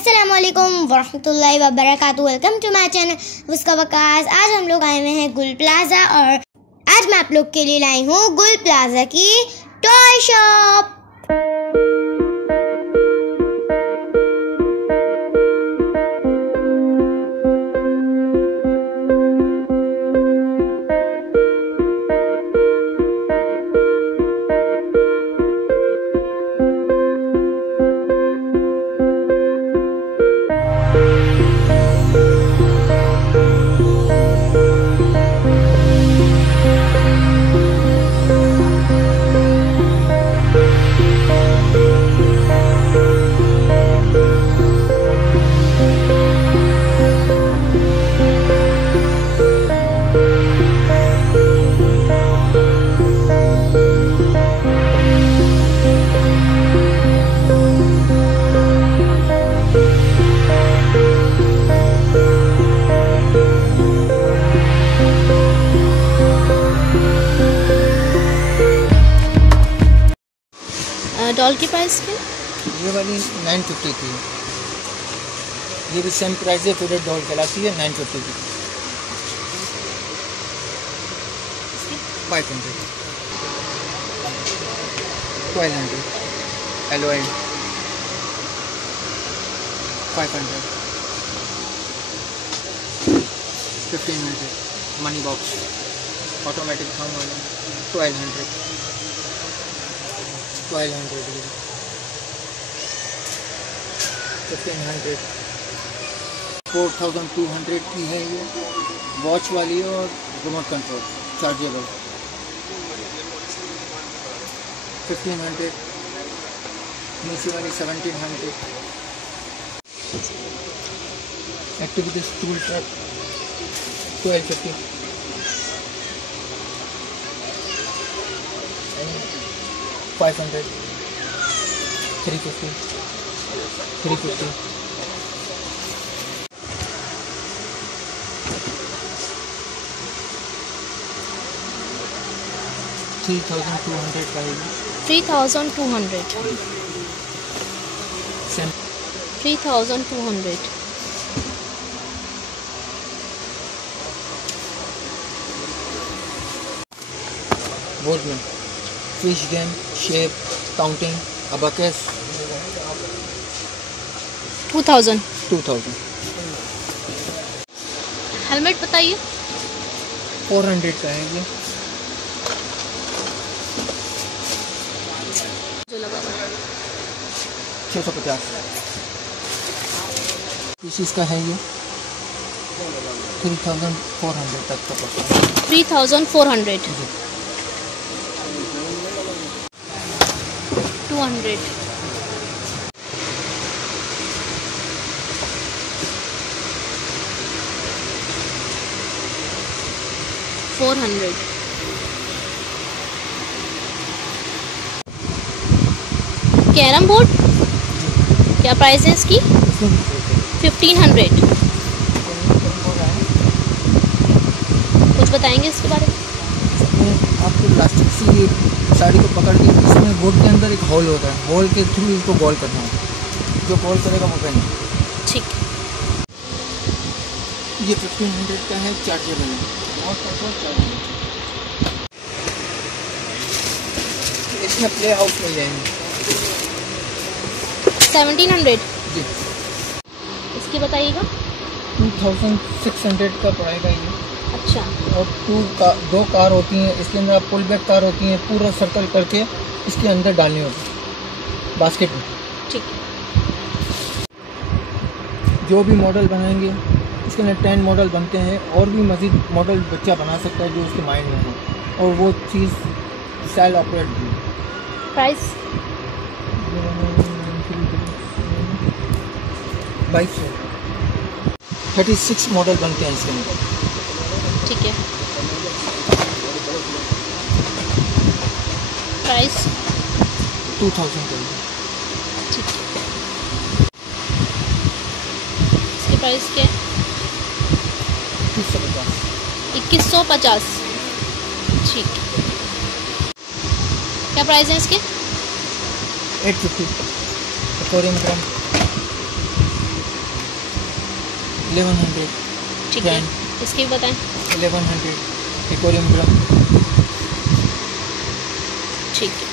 अस्सलामुअलैकुम वरहमतुल्लाहि वबरकातुहू। Welcome to my channel उसका वकास। आज हम लोग आए हुए हैं गुल प्लाजा और आज मैं आप लोग के लिए लाई हूँ गुल प्लाजा की टॉय शॉप। डॉल की प्राइस की ये वाली 950 की, ये भी सेम प्राइस है। फिर डॉल कहलाती है 950 की। 500 1200 एलोइड 500 1500 मनी बॉक्स ऑटोमेटिक थंब वाला 1200 1500 4200 की है ये वॉच वाली और रिमोट कंट्रोल चार्जेबल 1500 नीचे वाली 1700 एक्टिविटी टूल ट्रैक 1250 500 350 3200 का है 3200 बोर्ड में fish game shape counting abacus 2000 helmet बताइए 400 का है ये जो लगा हुआ 650 पीसीस का है ये 3400 तक का पड़ता है 3400 200 400 कैरम बोर्ड क्या प्राइस है इसकी 1500 कुछ बताएंगे इसके बारे में। आपको प्लास्टिक से साड़ी को पकड़ के इसमें बोर्ड के अंदर एक होल होता है, होल के थ्रू इसको गोल करना है, जो गोल करेगा वो पेन। ठीक ये 1500 का है चार्जेबल है इसमें प्ले हाउस मिल जाएंगे 1700 जी। इसकी बताइएगा 2600 का पड़ेगा ये। अच्छा और दो कार होती हैं इसके अंदर, आप पुल बैक कार होती हैं, पूरा सर्कल करके इसके अंदर डालनी होती है बास्केट में। ठीक जो भी मॉडल बनाएंगे इसके अंदर 10 मॉडल बनते हैं और भी मज़ीद मॉडल बच्चा बना सकता है जो उसके माइंड में हो, और वो चीज़ सेल ऑपरेट भी। प्राइस 2200 36 मॉडल बनते हैं इसके अंदर। ठीक है प्राइस 2000 का। ठीक है इसके प्राइस के 2150 ठीक क्या प्राइस है इसके 850 एक्वेरियम ड्रम 1100 ठीक है, 10 इसकी भी बताएं। 1100 एक्वेरियम ड्रम। ठीक है।